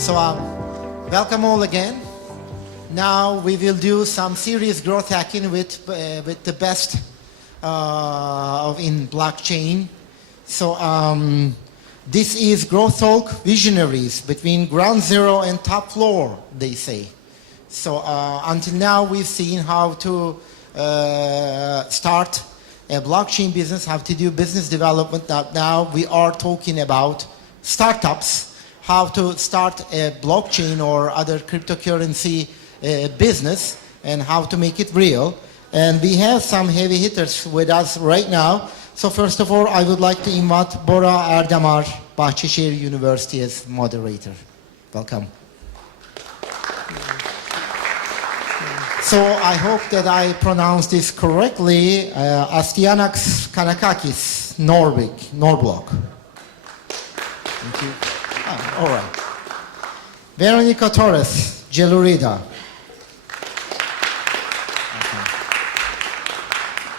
So welcome all again. Now we will do some serious growth hacking with the best in blockchain. So this is Growth Talk Visionaries, between ground zero and top floor, they say. So until now we've seen how to start a blockchain business, how to do business development. Now we are talking about startups, how to start a blockchain or other cryptocurrency business and how to make it real. And we have some heavy hitters with us right now. So first of all, I would like to invite Bora Erdemar, Bahçeşehir University, as moderator. Welcome. So I hope that I pronounced this correctly. Astyanax Kanakakis, Norblock. Thank you. All right. Veronica Torres, Gelurida. Okay.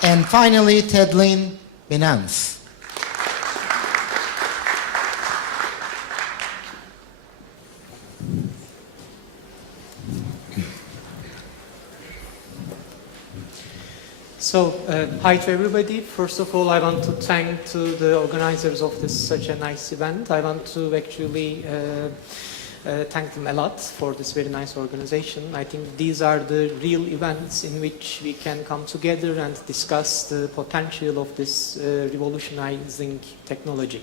And finally, Tedlin Binance. So, hi to everybody. First of all, I want to thank to the organizers of this such a nice event. I want to actually thank them a lot for this very nice organization. I think these are the real events in which we can come together and discuss the potential of this revolutionizing technology.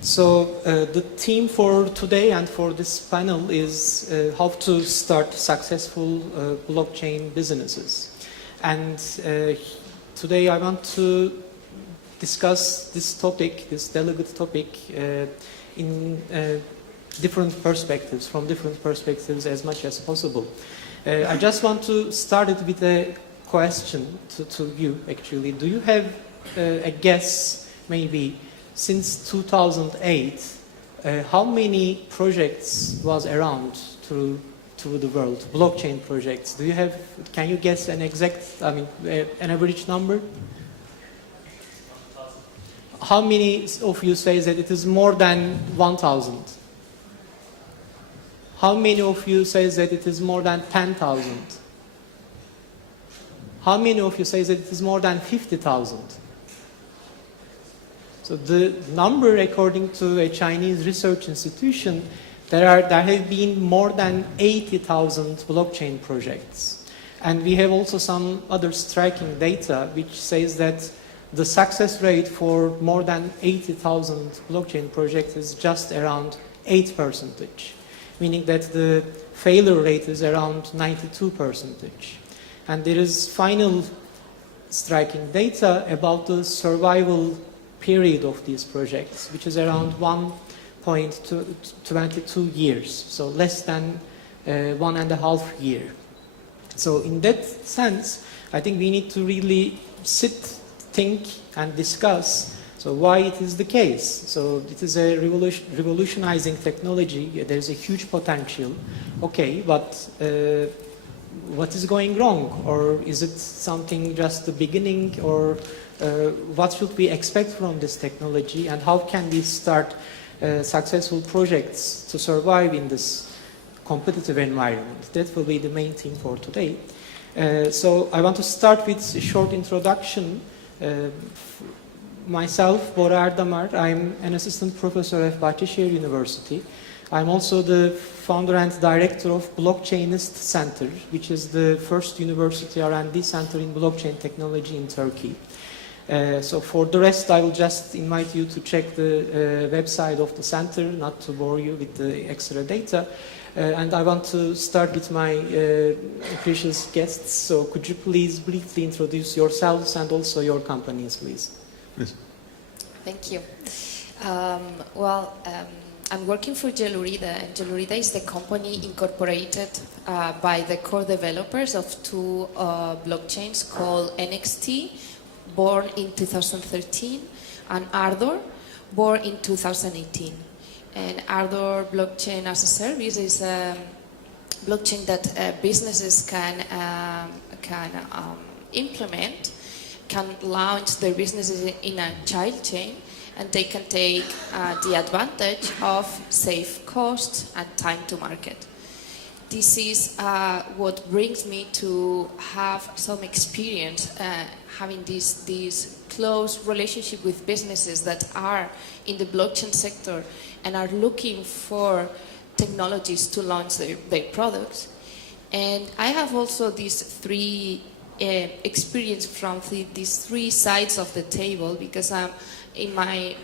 So the theme for today and for this panel is how to start successful blockchain businesses. And today I want to discuss this topic, this delicate topic, in different perspectives, from different perspectives as much as possible. I just want to start it with a question to you, actually. Do you have a guess, maybe, since 2008, how many projects was around through the world, blockchain projects? Do you have, can you guess an exact, an average number? How many of you say that it is more than 1,000? How many of you say that it is more than 10,000? How many of you say that it is more than 50,000? So the number, according to a Chinese research institution, there have been more than 80,000 blockchain projects. And we have also some other striking data which says that the success rate for more than 80,000 blockchain projects is just around 8%, meaning that the failure rate is around 92%. And there is final striking data about the survival period of these projects, which is around 1.22 years, so less than 1.5 years. So in that sense, I think we need to really sit, think, and discuss so why it is the case. So it is a revolutionizing technology. There is a huge potential. Okay, but what is going wrong? Or is it something just the beginning? Or what should we expect from this technology? And how can we start successful projects to survive in this competitive environment? That will be the main theme for today. So I want to start with a short introduction. Myself, Bora Erdemar, I'm an assistant professor at Bahçeşehir University. I'm also the founder and director of Blockchainist Center, which is the first university R&D center in blockchain technology in Turkey. So for the rest, I will just invite you to check the website of the center, not to bore you with the extra data. And I want to start with my precious guests. So could you please briefly introduce yourselves and also your companies, please? Yes. Thank you. I'm working for Gelurida, and Gelurida is the company incorporated by the core developers of two blockchains called NXT, born in 2013, and Ardor, born in 2018. And Ardor Blockchain as a Service is a blockchain that businesses can implement, can launch their businesses in a child chain, and they can take the advantage of safe costs and time to market. This is what brings me to have some experience having this close relationship with businesses that are in the blockchain sector and are looking for technologies to launch their products. And I have also these three experience from these three sides of the table, because in my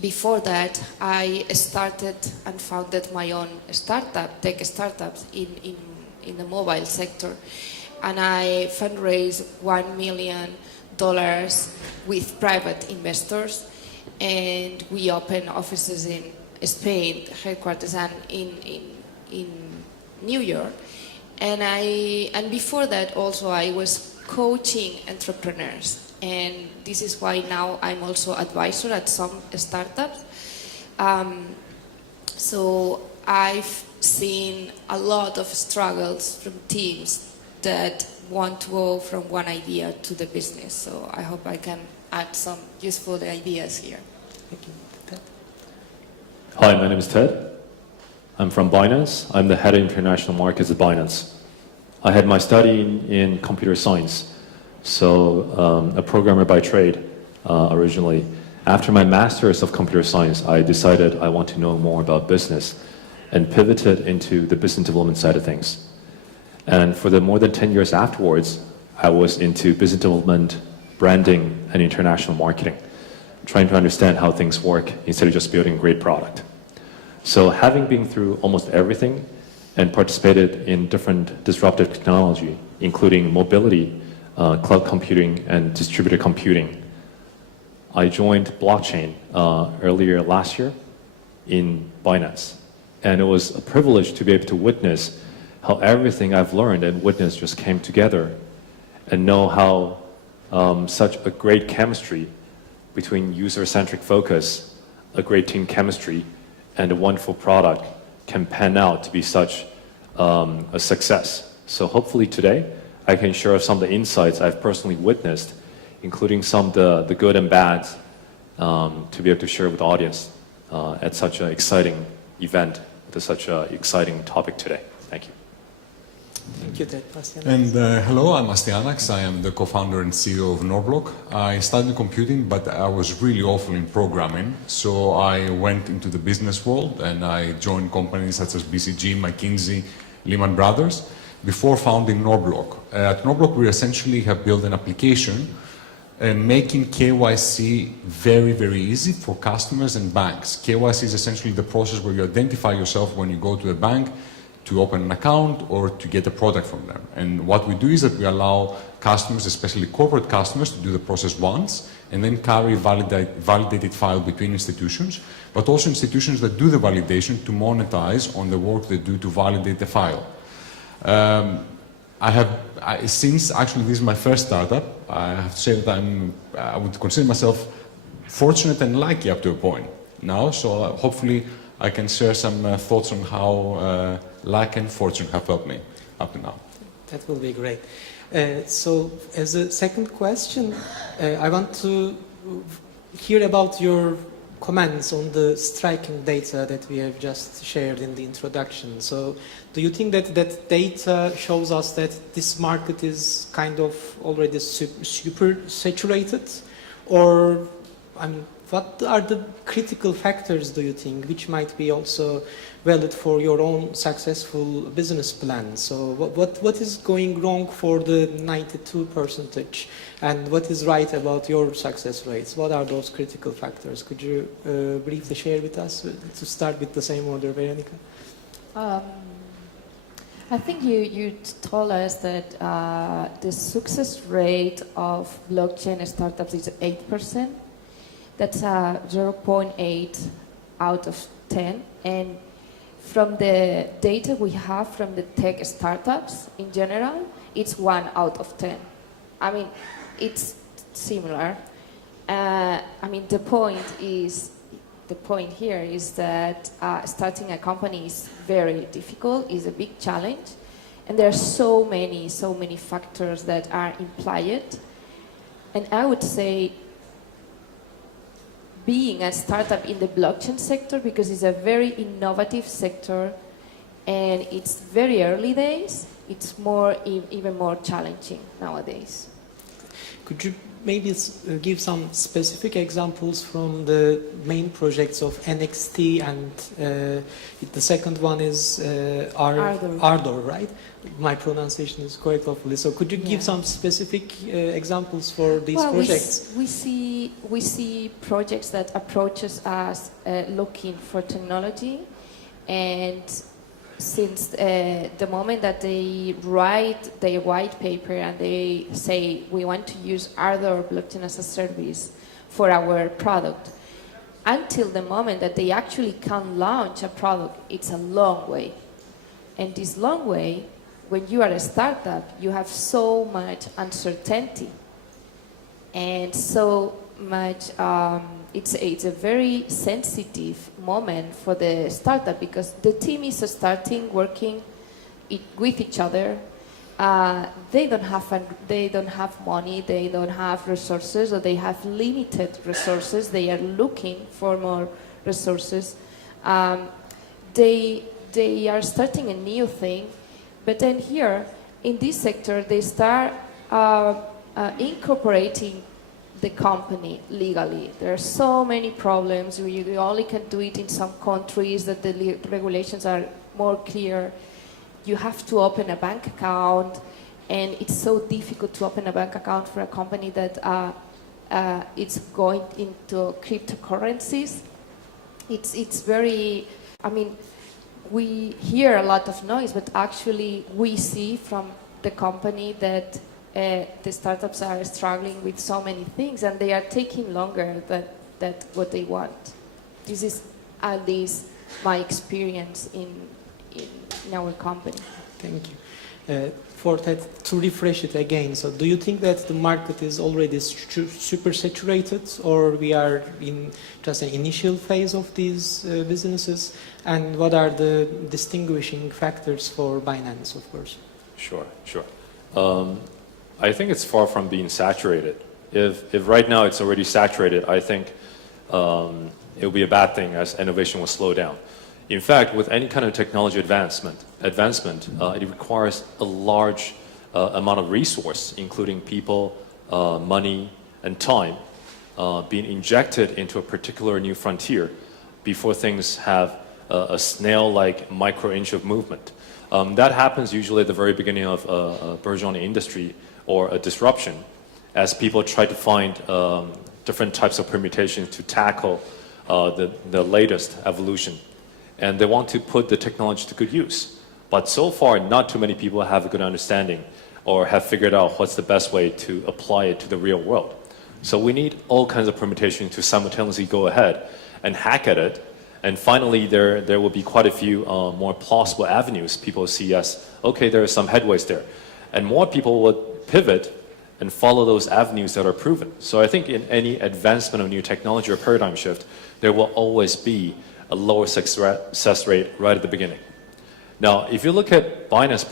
before that I started and founded my own tech startups in the mobile sector, and I fundraised $1 million with private investors, and we opened offices in Spain, headquarters, and in New York. And before that also I was coaching entrepreneurs, and this is why now I'm also advisor at some startups. So I've seen a lot of struggles from teams that want to go from one idea to the business. So I hope I can add some useful ideas here. Thank you. Ted? Hi, my name is Ted. I'm from Binance. I'm the head of international markets at Binance. I had my study in computer science, so a programmer by trade originally. After my master's of computer science, I decided I want to know more about business and pivoted into the business development side of things. And for the more than 10 years afterwards, I was into business development, branding, and international marketing, trying to understand how things work instead of just building a great product. So having been through almost everything and participated in different disruptive technology, including mobility, cloud computing, and distributed computing, I joined blockchain earlier last year in Binance. And it was a privilege to be able to witness how everything I've learned and witnessed just came together, and know how such a great chemistry between user-centric focus, a great team chemistry, and a wonderful product can pan out to be such a success. So hopefully today I can share some of the insights I've personally witnessed, including some of the good and bad, to be able to share with the audience at such an exciting event, with such an exciting topic today. Thank you. Thank you, Ted. Bastian? And hello, I'm Astianax. I am the co-founder and CEO of Norblock. I studied computing, but I was really awful in programming. So I went into the business world and I joined companies such as BCG, McKinsey, Lehman Brothers, before founding Norblock. At Norblock, we essentially have built an application making KYC very, very easy for customers and banks. KYC is essentially the process where you identify yourself when you go to a bank to open an account or to get a product from them. And what we do is that we allow customers, especially corporate customers, to do the process once and then carry validated file between institutions, but also institutions that do the validation to monetize on the work they do to validate the file. Since actually this is my first startup, I have to say that I would consider myself fortunate and lucky up to a point now, so hopefully I can share some thoughts on how luck and fortune have helped me up to now. That will be great. So as a second question, I want to hear about your comments on the striking data that we have just shared in the introduction. So do you think that that data shows us that this market is kind of already super saturated? Or, I mean, what are the critical factors, do you think, which might be also valid for your own successful business plan? So what is going wrong for the 92%, and what is right about your success rates? What are those critical factors? Could you briefly share with us, to start with the same order, Veronica? I think you told us that the success rate of blockchain startups is 8%. That's 0.8 out of 10. And from the data we have from the tech startups in general, it's 1 out of 10. I mean, it's similar. I mean, the point here is that starting a company is very difficult, is a big challenge, and there are so many factors that are implied. And I would say being a startup in the blockchain sector because it's a very innovative sector and it's very early days. It's even more challenging nowadays. Could you maybe give some specific examples from the main projects of NXT and the second one is Ardor, right? My pronunciation is quite awfully. So could you give some specific examples for these projects? We see projects that approaches us looking for technology, and since the moment that they write their white paper and they say we want to use Ardor blockchain as a service for our product, until the moment that they actually can launch a product, it's a long way. And this long way, when you are a startup, you have so much uncertainty and so much, it's a very sensitive moment for the startup because the team is starting working with each other. They don't have money, they don't have resources, or they have limited resources. They are looking for more resources. They are starting a new thing, but then here in this sector they start incorporating the company legally. There are so many problems. You only can do it in some countries that the regulations are more clear. You have to open a bank account, and it's so difficult to open a bank account for a company that it's going into cryptocurrencies. It's very, I mean, we hear a lot of noise, but actually we see from the company that the startups are struggling with so many things and they are taking longer than what they want. This is at least my experience in our company. Thank you. For that, to refresh it again, so do you think that the market is already super saturated, or we are in just an initial phase of these businesses? And what are the distinguishing factors for Binance, of course? Sure. I think it's far from being saturated. If right now it's already saturated, I think it will be a bad thing as innovation will slow down. In fact, with any kind of technology advancement, it requires a large amount of resource, including people, money, and time, being injected into a particular new frontier before things have a snail-like micro-inch of movement. That happens usually at the very beginning of a burgeoning industry or a disruption, as people try to find different types of permutations to tackle the latest evolution. And they want to put the technology to good use. But so far, not too many people have a good understanding or have figured out what's the best way to apply it to the real world. So we need all kinds of permutations to simultaneously go ahead and hack at it. And finally, there will be quite a few more plausible avenues people see as, okay, there are some headways there. And more people would pivot and follow those avenues that are proven. So I think in any advancement of new technology or paradigm shift, there will always be a lower success rate right at the beginning. Now, if you look at Binance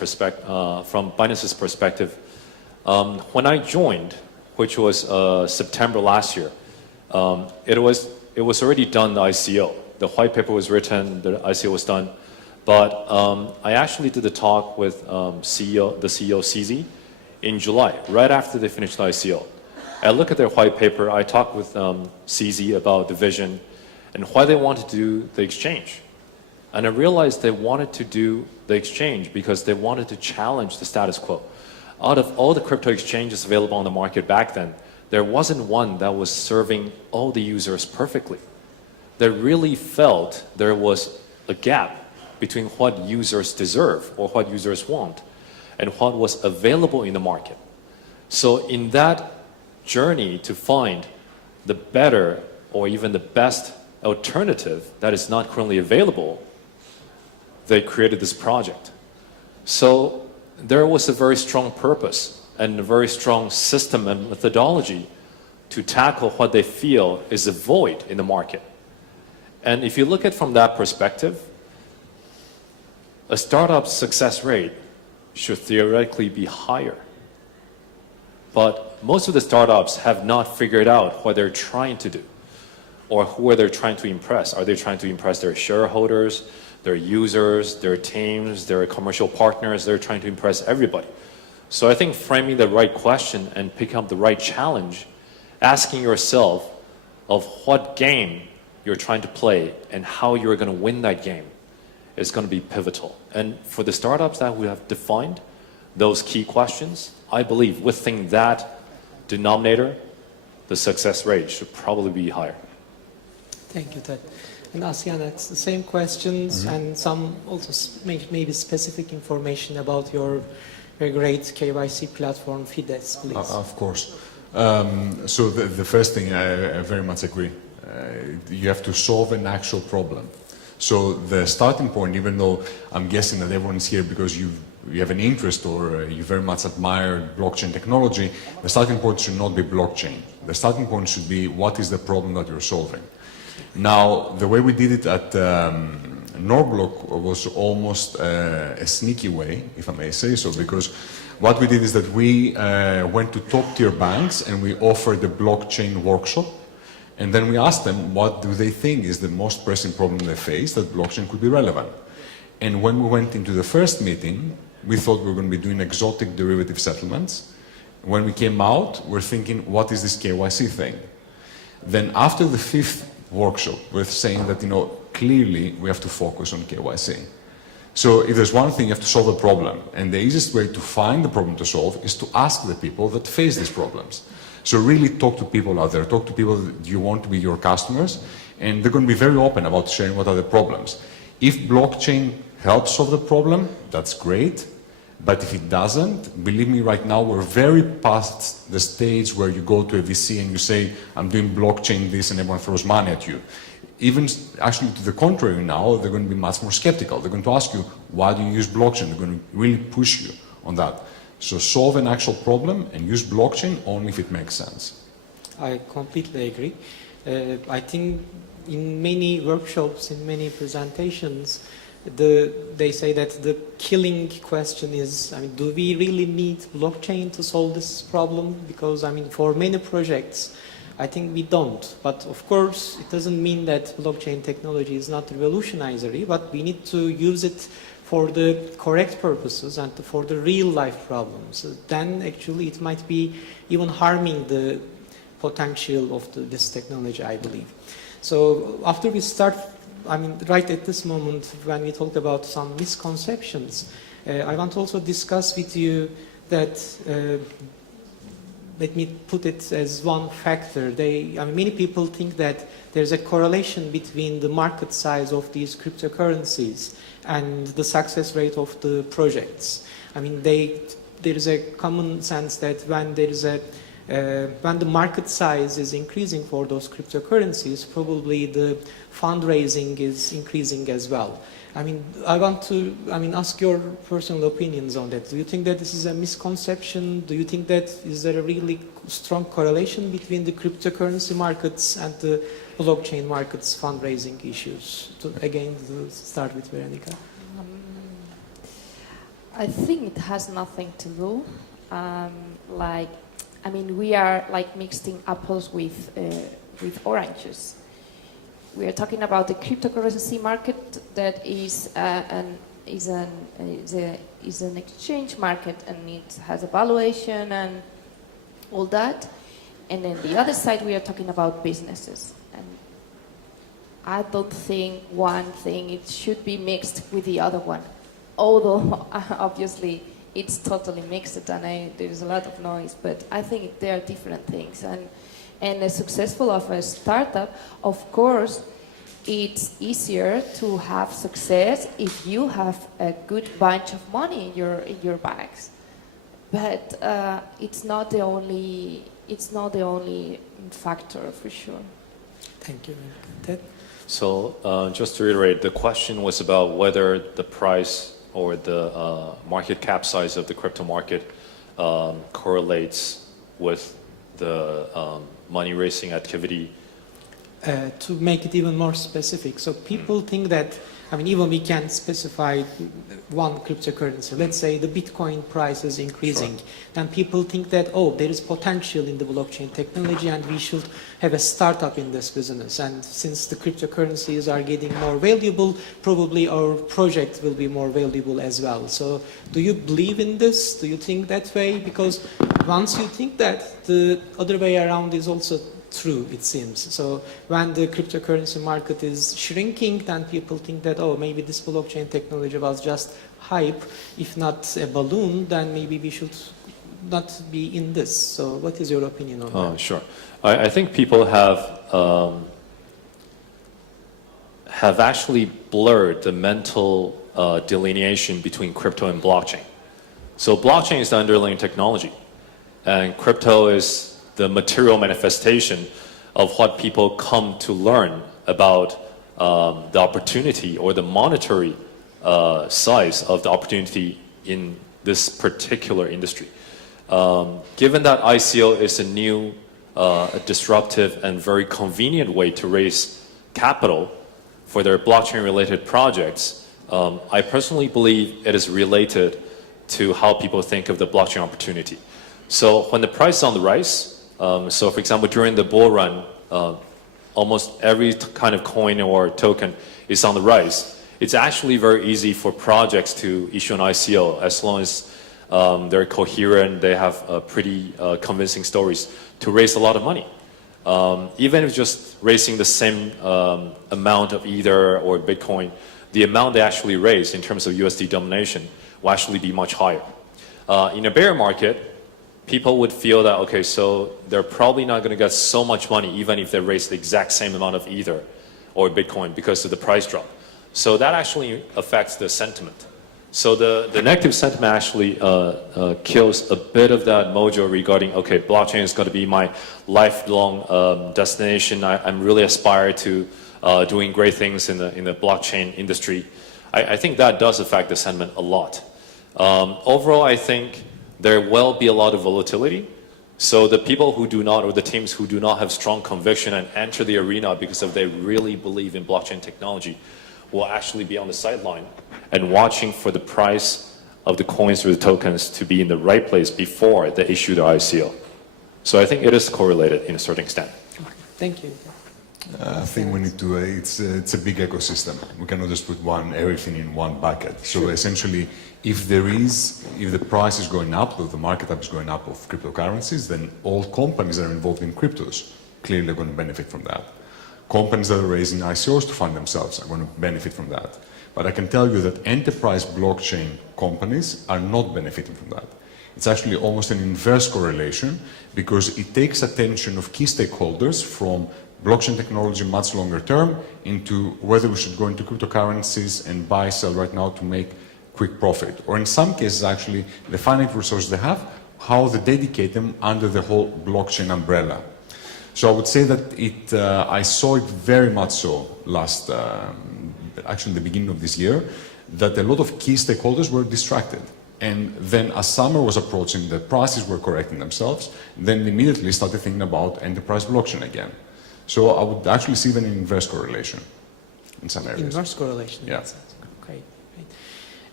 from Binance's perspective, when I joined, which was September last year, it was already done, the ICO. The white paper was written, the ICO was done, but I actually did a talk with the CEO CZ in July, right after they finished the ICO. I look at their white paper, I talked with CZ about the vision and why they wanted to do the exchange. And I realized they wanted to do the exchange because they wanted to challenge the status quo. Out of all the crypto exchanges available on the market back then, there wasn't one that was serving all the users perfectly. They really felt there was a gap between what users deserve or what users want and what was available in the market. So in that journey to find the better or even the best alternative that is not currently available, they created this project. So there was a very strong purpose and a very strong system and methodology to tackle what they feel is a void in the market. And if you look at it from that perspective, a startup's success rate should theoretically be higher. But most of the startups have not figured out what they're trying to do. Or who are they trying to impress? Are they trying to impress their shareholders, their users, their teams, their commercial partners? They're trying to impress everybody. So I think framing the right question and picking up the right challenge, asking yourself of what game you're trying to play and how you're going to win that game is going to be pivotal. And for the startups that we have defined those key questions, I believe within that denominator, the success rate should probably be higher. Thank you, Ted. And Asiana, it's the same questions and some also maybe specific information about your very great KYC platform, Fides, please. Of course. So the first thing, I very much agree. You have to solve an actual problem. So the starting point, even though I'm guessing that everyone is here because you have an interest or you very much admire blockchain technology, the starting point should not be blockchain. The starting point should be what is the problem that you're solving. Now, the way we did it at Norblock was almost a sneaky way, if I may say so, because what we did is that we went to top-tier banks and we offered a blockchain workshop. And then we asked them what do they think is the most pressing problem they face that blockchain could be relevant. And when we went into the first meeting, we thought we were going to be doing exotic derivative settlements. When we came out, we're thinking, what is this KYC thing? Then after the fifth workshop, we're saying that, clearly we have to focus on KYC. So if there's one thing, you have to solve a problem. And the easiest way to find the problem to solve is to ask the people that face these problems. So really talk to people out there, talk to people that you want to be your customers, and they're going to be very open about sharing what are the problems. If blockchain helps solve the problem, that's great. But if it doesn't, believe me, right now we're very past the stage where you go to a VC and you say, I'm doing blockchain this, and everyone throws money at you. Even actually to the contrary now, they're going to be much more skeptical. They're going to ask you, why do you use blockchain? They're going to really push you on that. So solve an actual problem and use blockchain only if it makes sense. I completely agree. I think in many workshops, in many presentations, they say that the killing question is, do we really need blockchain to solve this problem? Because, for many projects, I think we don't. But of course, it doesn't mean that blockchain technology is not revolutionary, but we need to use it for the correct purposes and for the real life problems. Then actually it might be even harming the potential of this technology, I believe. So after we start, right at this moment when we talk about some misconceptions, I want to also discuss with you that, let me put it as one factor. Many people think that there's a correlation between the market size of these cryptocurrencies and the success rate of the projects. There is a common sense that when the market size is increasing for those cryptocurrencies, probably the fundraising is increasing as well. I want to ask your personal opinions on that. Do you think that this is a misconception? Do you think that is there a really strong correlation between the cryptocurrency markets and the blockchain markets fundraising issues? To start with Veronica. I think it has nothing to do. We are like mixing apples with oranges. We are talking about the cryptocurrency market that is an exchange market, and it has a valuation and all that. And then the other side, we are talking about businesses. And I don't think one thing it should be mixed with the other one, although obviously it's totally mixed and there's a lot of noise. But I think there are different things. And the successful of a startup, of course, it's easier to have success if you have a good bunch of money in your bags. But it's not the only factor for sure. Thank you, Ted. So just to reiterate, the question was about whether the price or the market cap size of the crypto market correlates with the money raising activity. To make it even more specific, so people think that I mean, even we can specify one cryptocurrency. Let's say the Bitcoin price is increasing. Then people think that, oh, there is potential in the blockchain technology and we should have a startup in this business. And since the cryptocurrencies are getting more valuable, probably our project will be more valuable as well. So do you believe in this? Do you think that way? Because once you think that, the other way around is also true, it seems. So when the cryptocurrency market is shrinking, then people think that, oh, maybe this blockchain technology was just hype. If not a balloon, then maybe we should not be in this. So what is your opinion on that? Sure. I think people have actually blurred the mental delineation between crypto and blockchain. So blockchain is the underlying technology, and crypto is the material manifestation of what people come to learn about the opportunity or the monetary size of the opportunity in this particular industry. Given that ICO is a new, a disruptive and very convenient way to raise capital for their blockchain-related projects, I personally believe it is related to how people think of the blockchain opportunity. So when the price is on the rise, so for example, during the bull run, almost every kind of coin or token is on the rise. It's actually very easy for projects to issue an ICO as long as they're coherent, they have pretty convincing stories to raise a lot of money. Even if just raising the same amount of Ether or Bitcoin, the amount they actually raise in terms of USD denomination will actually be much higher. In a bear market, people would feel that, okay, so they're probably not going to get so much money even if they raise the exact same amount of Ether or Bitcoin because of the price drop. So that actually affects the sentiment. So the negative sentiment actually kills a bit of that mojo regarding, okay, blockchain is going to be my lifelong destination. I'm really aspire to doing great things in the blockchain industry. I think that does affect the sentiment a lot. Overall, I think there will be a lot of volatility. So the people who do not, or the teams who do not have strong conviction and enter the arena because of they really believe in blockchain technology will actually be on the sideline and watching for the price of the coins or the tokens to be in the right place before they issue their ICO. So I think it is correlated in a certain extent. Okay. Thank you. I think we need to, it's a big ecosystem. We cannot just put everything in one bucket. So essentially, if the price is going up, or the market cap is going up of cryptocurrencies, then all companies that are involved in cryptos clearly are going to benefit from that. Companies that are raising ICOs to fund themselves are going to benefit from that. But I can tell you that enterprise blockchain companies are not benefiting from that. It's actually almost an inverse correlation because it takes attention of key stakeholders from blockchain technology much longer term into whether we should go into cryptocurrencies and buy, sell right now to make quick profit. Or in some cases, actually, the finite resources they have, how they dedicate them under the whole blockchain umbrella. So I would say that I saw it very much so actually in the beginning of this year, that a lot of key stakeholders were distracted. And then as summer was approaching, the prices were correcting themselves, then immediately started thinking about enterprise blockchain again. So I would actually see an inverse correlation in some areas. Inverse correlation. Yeah. Okay.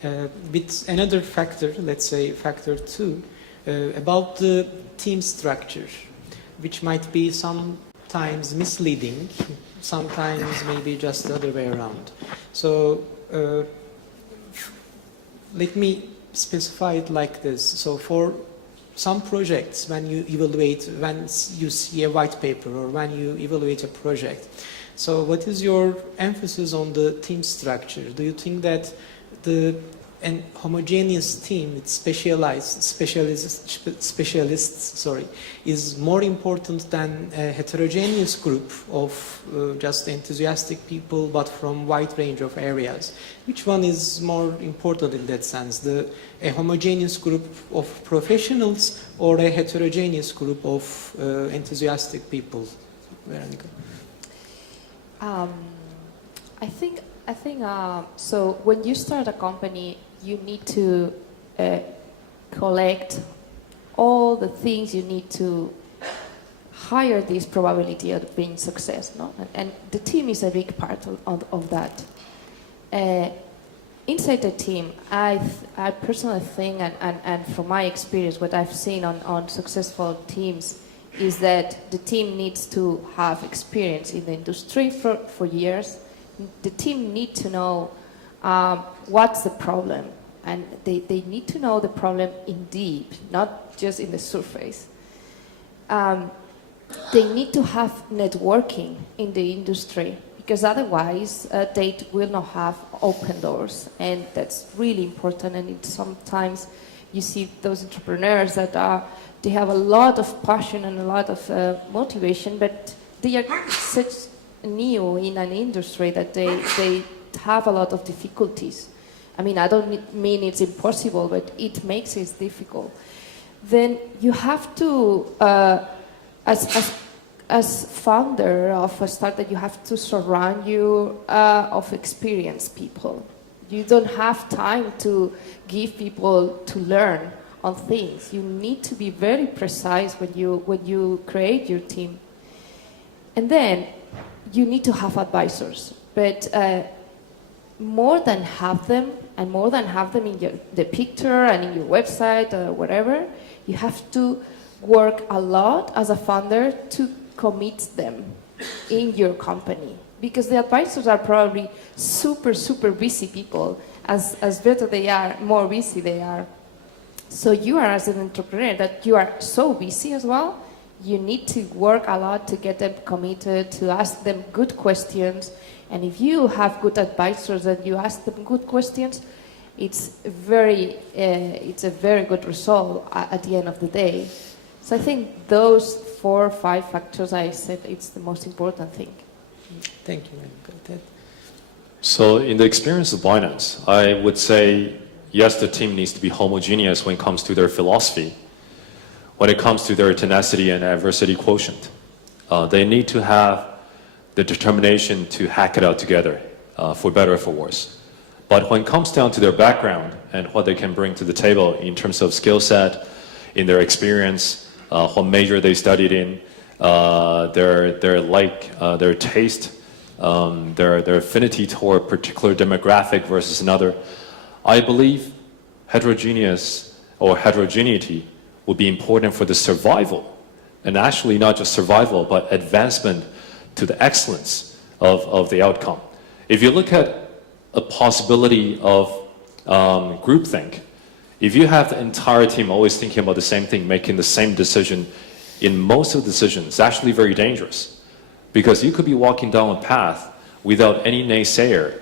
Right. With another factor, let's say factor 2, about the team structure, which might be sometimes misleading, sometimes maybe just the other way around. So let me specify it like this. So for some projects, when you see a white paper or when you evaluate a project, so what is your emphasis on the team structure? Do you think that an homogeneous team with specialists, is more important than a heterogeneous group of just enthusiastic people but from wide range of areas? Which one is more important in that sense? A homogeneous group of professionals or a heterogeneous group of enthusiastic people? Veronica? I think so. When you start a company, you need to collect all the things you need to higher this probability of being success, no? And the team is a big part of that. inside the team, I personally think, and from my experience, what I've seen on successful teams is that the team needs to have experience in the industry for years. The team need to know what's the problem, and they need to know the problem in deep, not just in the surface. They need to have networking in the industry, because otherwise they will not have open doors, and that's really important. And sometimes you see those entrepreneurs that they have a lot of passion and a lot of motivation, but they are such new in an industry that they have a lot of difficulties. I mean, I don't mean it's impossible, but it makes it difficult. Then you have to, as founder of a startup, you have to surround you of experienced people. You don't have time to give people to learn on things. You need to be very precise when you create your team. And then you need to have advisors, but more than have them, and more than have them in the picture and in your website or whatever, you have to work a lot as a founder to commit them in your company, because the advisors are probably super busy people. As better they are, more busy they are. So you are, as an entrepreneur, that you are so busy as well, you need to work a lot to get them committed, to ask them good questions. And if you have good advisors and you ask them good questions, it's a very good result at the end of the day. So I think those 4 or 5 factors I said, it's the most important thing. Thank you. Ted. So in the experience of Binance, I would say, yes, the team needs to be homogeneous when it comes to their philosophy, when it comes to their tenacity and adversity quotient. They need to have the determination to hack it out together, for better or for worse. But when it comes down to their background and what they can bring to the table in terms of skill set, in their experience, what major they studied in, their taste, their affinity toward a particular demographic versus another, I believe heterogeneity will be important for the survival, and actually not just survival, but advancement to the excellence of the outcome. If you look at a possibility of groupthink, if you have the entire team always thinking about the same thing, making the same decision in most of the decisions, it's actually very dangerous. Because you could be walking down a path without any naysayer,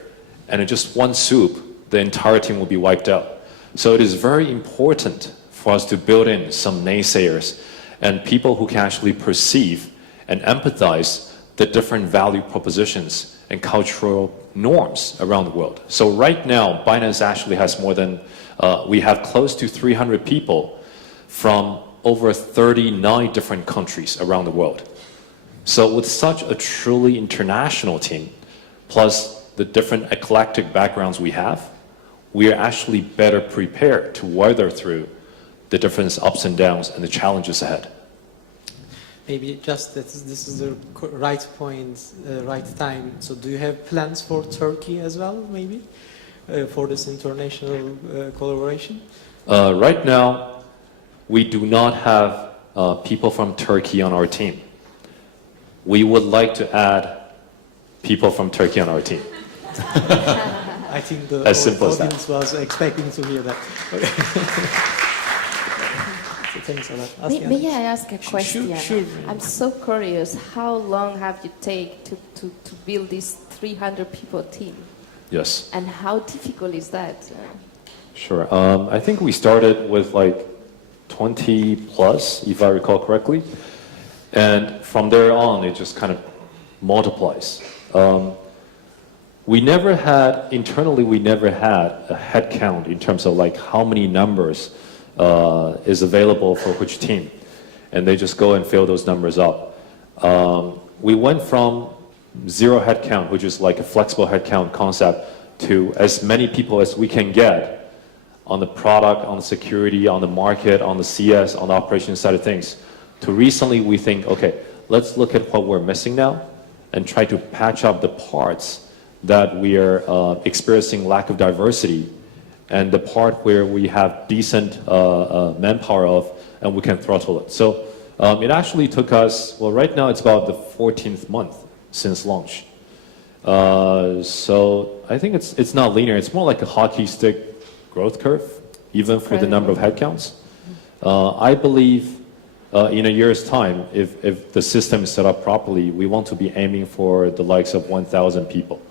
and in just one swoop, the entire team will be wiped out. So it is very important for us to build in some naysayers and people who can actually perceive and empathize the different value propositions and cultural norms around the world. So right now, Binance actually has we have close to 300 people from over 39 different countries around the world. So with such a truly international team, plus the different eclectic backgrounds we have, we are actually better prepared to weather through the different ups and downs and the challenges ahead. Maybe just that this is the right point, right time. So do you have plans for Turkey as well, maybe, for this international collaboration? Right now, we do not have people from Turkey on our team. We would like to add people from Turkey on our team. I think the As simple as that. audience was expecting to hear that. So thanks a lot. May I ask a question? Sure. I'm so curious. How long have you taken to build this 300 people team? Yes. And how difficult is that? Sure. I think we started with like 20 plus, if I recall correctly. And from there on, it just kind of multiplies. Internally, we never had a head count in terms of like how many numbers is available for which team. And they just go and fill those numbers up. We went from 0 head count, which is like a flexible head count concept, to as many people as we can get on the product, on the security, on the market, on the CS, on the operations side of things. To recently, we think, okay, let's look at what we're missing now and try to patch up the parts that we are experiencing lack of diversity, and the part where we have decent manpower of, and we can throttle it. So it actually took us, well, right now it's about the 14th month since launch. So I think it's not linear. It's more like a hockey stick growth curve, even for the number of headcounts. I believe in a year's time, if the system is set up properly, we want to be aiming for the likes of 1,000 people.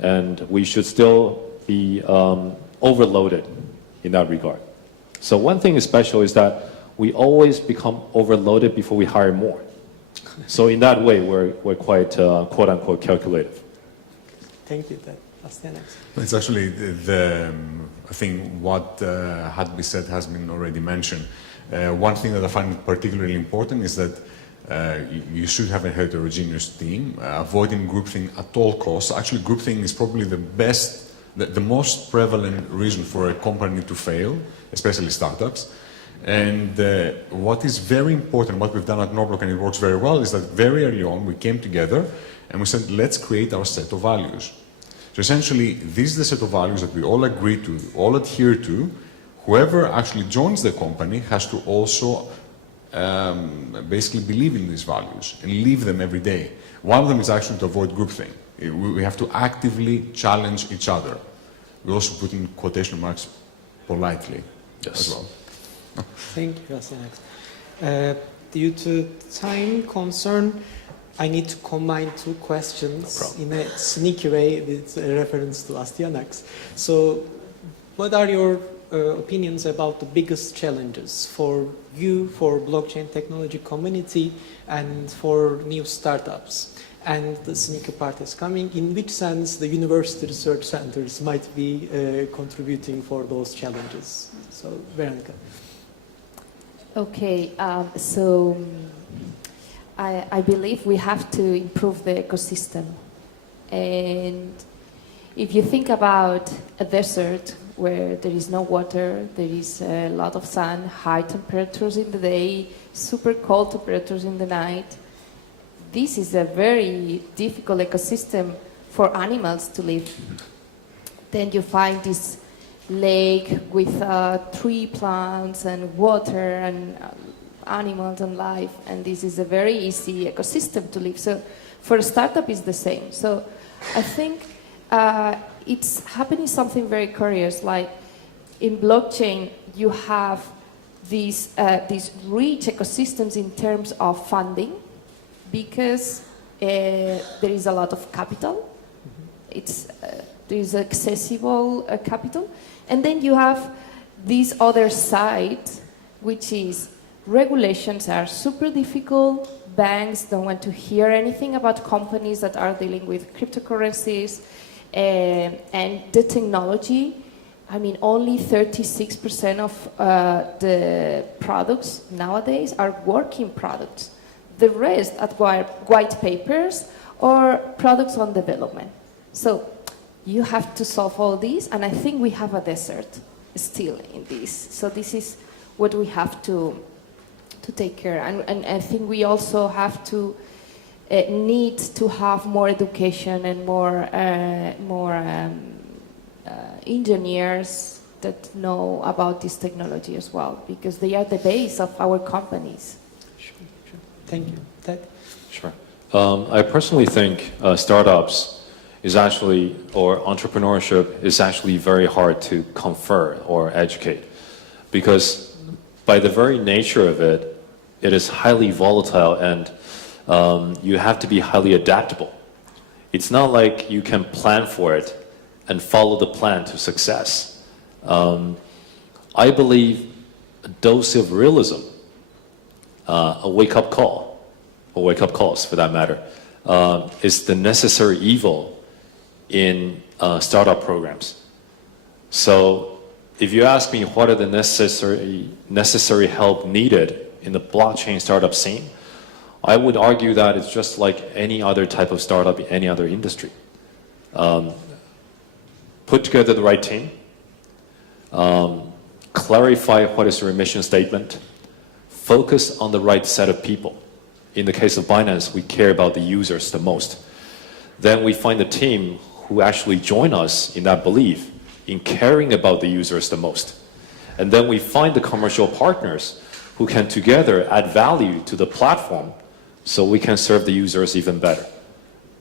And we should still be overloaded in that regard. So one thing is special is that we always become overloaded before we hire more. So in that way, we're quite quote-unquote calculative. Thank you, Ted. Bastian next. It's actually I think what had been said has been already mentioned. One thing that I find particularly important is that you should have a heterogeneous team, avoiding groupthink at all costs. Actually, groupthink is probably the most prevalent reason for a company to fail, especially startups. And what is very important, what we've done at Norblock, and it works very well, is that very early on we came together and we said, let's create our set of values. So essentially, this is the set of values that we all agree to, all adhere to. Whoever actually joins the company has to also basically believe in these values and live them every day. One of them is actually to avoid groupthink. We have to actively challenge each other. We also put in quotation marks politely as well. Thank you, Bastian next. Due to time concern, I need to combine two questions in a sneaky way with a reference to Astyanax. So, what are your opinions about the biggest challenges for you, for blockchain technology community, and for new startups? And the sneaky part is coming. In which sense the university research centers might be contributing for those challenges? So, Veronica. Okay, so I believe we have to improve the ecosystem. And if you think about a desert where there is no water, there is a lot of sun, high temperatures in the day, super cold temperatures in the night, this is a very difficult ecosystem for animals to live. Then you find this lake with tree plants and water and animals and life, and this is a very easy ecosystem to live. So for a startup it's the same. So I think it's happening something very curious, like in blockchain you have these rich ecosystems in terms of funding, because there is a lot of capital. There is accessible capital. And then you have this other side, which is regulations are super difficult. Banks don't want to hear anything about companies that are dealing with cryptocurrencies. And the technology, I mean, only 36% of the products nowadays are working products. The rest are white papers or products on development. So you have to solve all these, and I think we have a desert still in this. So this is what we have to take care. And I think we also have to need to have more education and more engineers that know about this technology as well, because they are the base of our companies. Sure. Thank you. Ted? Sure. I personally think startups is actually, or entrepreneurship is actually very hard to confer or educate, because by the very nature of it, it is highly volatile, and you have to be highly adaptable. It's not like you can plan for it and follow the plan to success. I believe a dose of realism, a wake-up call, or wake-up calls for that matter, is the necessary evil in startup programs. So if you ask me what are the necessary help needed in the blockchain startup scene, I would argue that it's just like any other type of startup in any other industry. Put together the right team, clarify what is your mission statement, focus on the right set of people. In the case of Binance, we care about the users the most. Then we find a team who actually join us in that belief, in caring about the users the most. And then we find the commercial partners who can together add value to the platform so we can serve the users even better.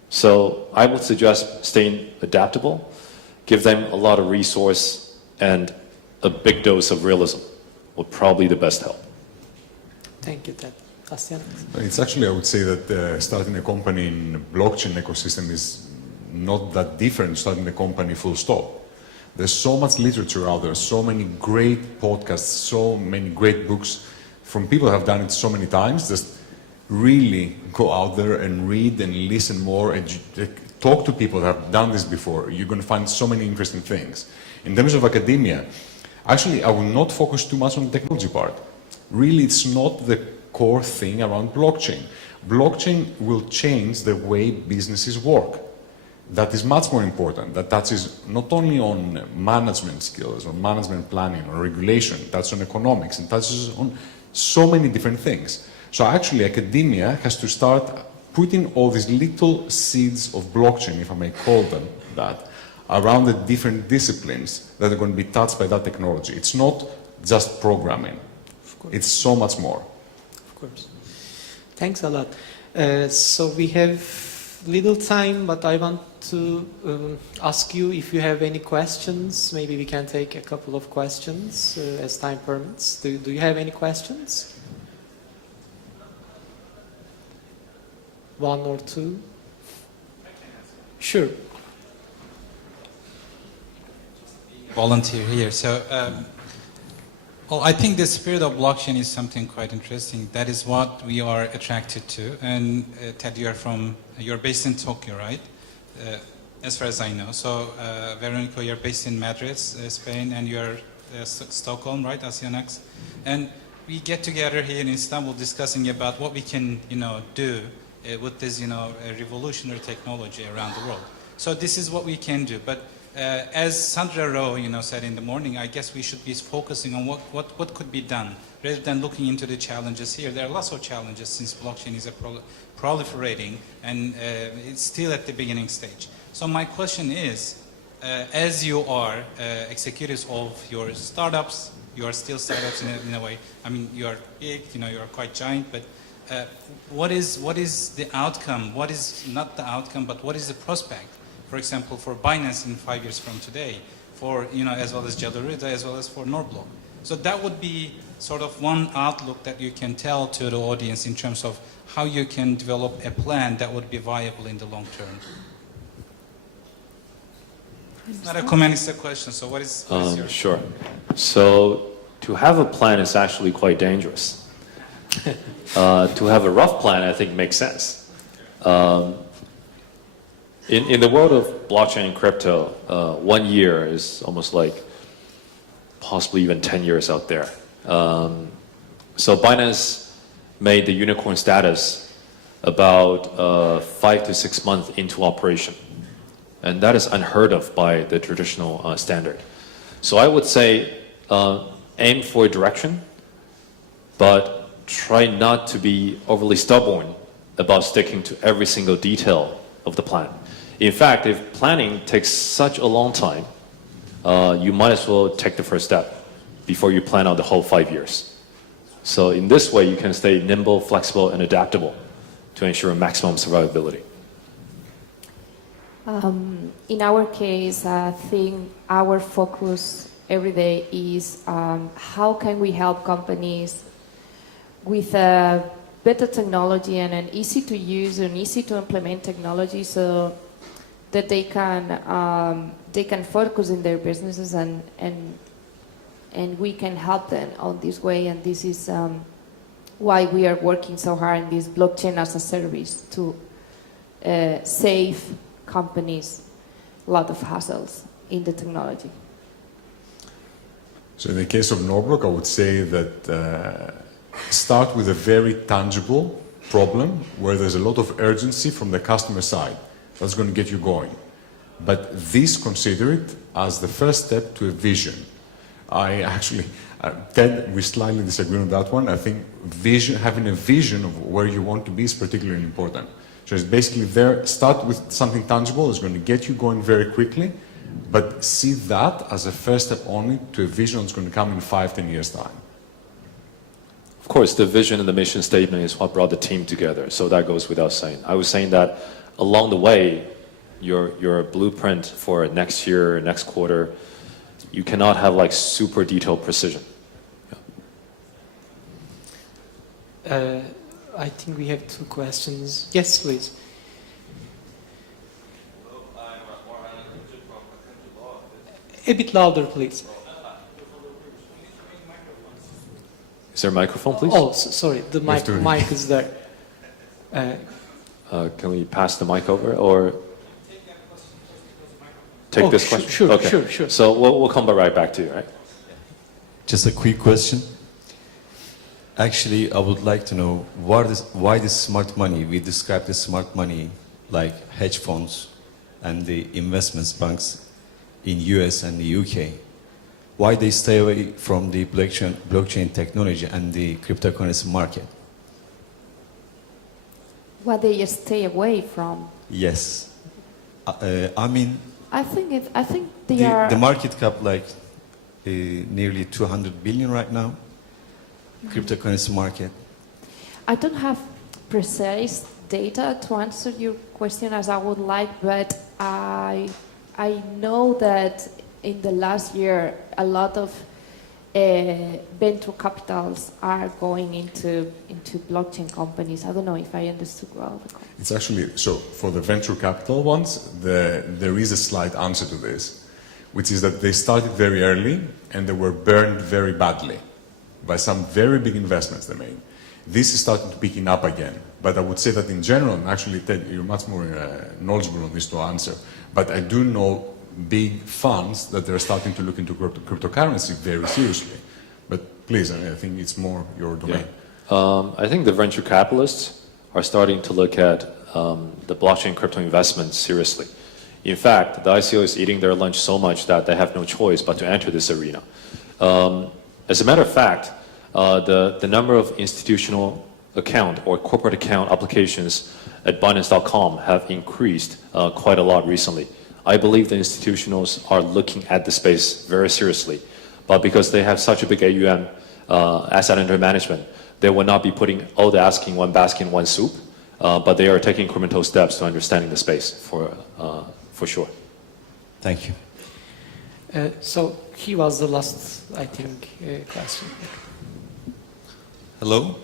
So I would suggest staying adaptable, give them a lot of resource, and a big dose of realism would probably be the best help. Thank you, Ted. Bastian? It's actually, I would say that starting a company in blockchain ecosystem is not that different starting a company full stop. There's so much literature out there, so many great podcasts, so many great books from people who have done it so many times. Just really go out there and read and listen more and talk to people that have done this before. You're going to find so many interesting things. In terms of academia, actually, I will not focus too much on the technology part. Really, it's not the core thing around blockchain. Blockchain will change the way businesses work. That is much more important. That touches not only on management skills or management planning or regulation, that's on economics and touches on so many different things. So actually academia has to start putting all these little seeds of blockchain, if I may call them that, around the different disciplines that are going to be touched by that technology. It's not just programming. It's so much more. Of course. Thanks a lot. So we have little time, but I want to ask you if you have any questions. Maybe we can take a couple of questions as time permits. Do you have any questions? One or two? Sure. Volunteer here. So, well, I think the spirit of blockchain is something quite interesting. That is what we are attracted to. And Ted, you're based in Tokyo, right? As far as I know. So, Veronica, you're based in Madrid, Spain, and you're Stockholm, right? Asianax. And we get together here in Istanbul discussing about what we can, do with this, revolutionary technology around the world. So this is what we can do. But as Sandra Rowe, said in the morning, I guess we should be focusing on what could be done rather than looking into the challenges here. There are lots of challenges since blockchain is proliferating and it's still at the beginning stage. So my question is, as you are executives of your startups, you are still startups in a way. I mean, you are big, you are quite giant, but what is the outcome? What is not the outcome, but what is the prospect? For example, for Binance in 5 years from today, for as well as Gelorida, as well as for Norblock. So that would be sort of one outlook that you can tell to the audience in terms of how you can develop a plan that would be viable in the long term. It's not a comment, it's a question. So what is your... Sure. So to have a plan is actually quite dangerous. To have a rough plan, I think, makes sense. In the world of blockchain and crypto, 1 year is almost like possibly even 10 years out there. So Binance made the unicorn status about 5 to 6 months into operation. And that is unheard of by the traditional standard. So I would say aim for a direction, but try not to be overly stubborn about sticking to every single detail of the plan. In fact, if planning takes such a long time, you might as well take the first step before you plan out the whole 5 years. So in this way, you can stay nimble, flexible, and adaptable to ensure maximum survivability. In our case, I think our focus every day is how can we help companies with a better technology and an easy to use and easy to implement technology so that they can focus in their businesses and we can help them on this way. And this is why we are working so hard in this blockchain as a service to save companies a lot of hassles in the technology. So in the case of Norblock, I would say that start with a very tangible problem where there's a lot of urgency from the customer side. That's going to get you going. But this, consider it as the first step to a vision. I actually, Ted, we slightly disagree on that one. I think having a vision of where you want to be is particularly important. So it's basically there, start with something tangible, it's going to get you going very quickly, but see that as a first step only to a vision that's going to come in 5-10 years' time. Of course, the vision and the mission statement is what brought the team together, so that goes without saying. I was saying that along the way, your blueprint for next year, next quarter, you cannot have like super detailed precision. I think we have 2 questions. Yes, please. A bit louder, please. Is there a microphone, please? Oh, sorry, the mic is there. Can we pass the mic over, or take this question? Sure, okay. sure. So we'll come right back to you, right? Just a quick question. Actually, I would like to know why this smart money, we describe the smart money like hedge funds and the investments banks in US and the UK, why they stay away from the blockchain technology and the cryptocurrency market? What they stay away from? Yes. I mean, I think they are. the market cap like nearly 200 billion right now, cryptocurrency market. I don't have precise data to answer your question as I would like, but I know that in the last year a lot of venture capitals are going into blockchain companies. I don't know if I understood well. It's actually, so for the venture capital ones, there is a slight answer to this, which is that they started very early and they were burned very badly by some very big investments they made. This is starting to picking up again. But I would say that in general, and actually Ted, you're much more knowledgeable on this to answer, but I do know big funds that they're starting to look into cryptocurrency very seriously. But please, I think it's more your domain. Yeah. I think the venture capitalists are starting to look at the blockchain crypto investments seriously. In fact, the ICO is eating their lunch so much that they have no choice but to enter this arena. As a matter of fact, the number of institutional account or corporate account applications at Binance.com have increased quite a lot recently. I believe the institutionals are looking at the space very seriously, but because they have such a big AUM, asset under management, they will not be putting all the eggs in one basket in one soup, but they are taking incremental steps to understanding the space for sure. Thank you. So he was the last, I think, question. Hello,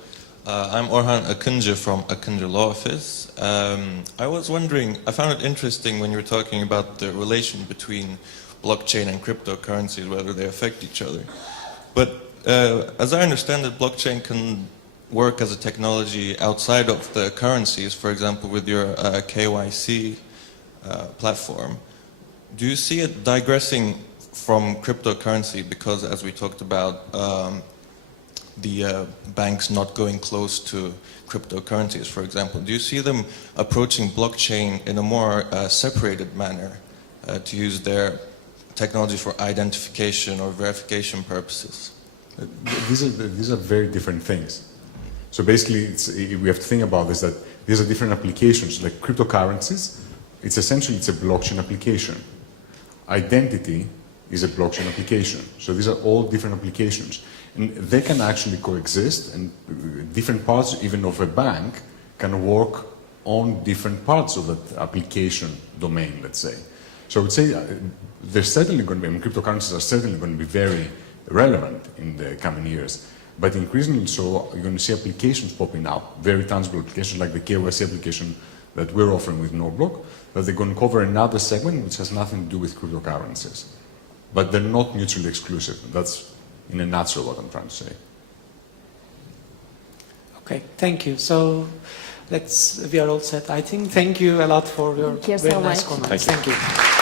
I'm Orhan Akıncı from Akıncı Law Office. I was wondering, I found it interesting when you were talking about the relation between blockchain and cryptocurrencies, whether they affect each other. But as I understand it, blockchain can work as a technology outside of the currencies, for example, with your KYC platform. Do you see it digressing from cryptocurrency? Because as we talked about, the banks not going close to cryptocurrencies, for example. Do you see them approaching blockchain in a more separated manner to use their technology for identification or verification purposes? These are very different things. So basically, we have to think about this, that these are different applications. Like cryptocurrencies, it's a blockchain application. Identity is a blockchain application. So these are all different applications. And they can actually coexist, and different parts, even of a bank, can work on different parts of that application domain, let's say. So I would say there's certainly going to be, cryptocurrencies are certainly going to be very relevant in the coming years. But increasingly so, you're going to see applications popping up, very tangible applications like the KYC application that we're offering with Norblock, that they're going to cover another segment which has nothing to do with cryptocurrencies. But they're not mutually exclusive. That's, in a nutshell, what I'm trying to say. Okay, thank you. So we are all set, I think. Thank you a lot for your Thank you very so nice much. comments. Thank you.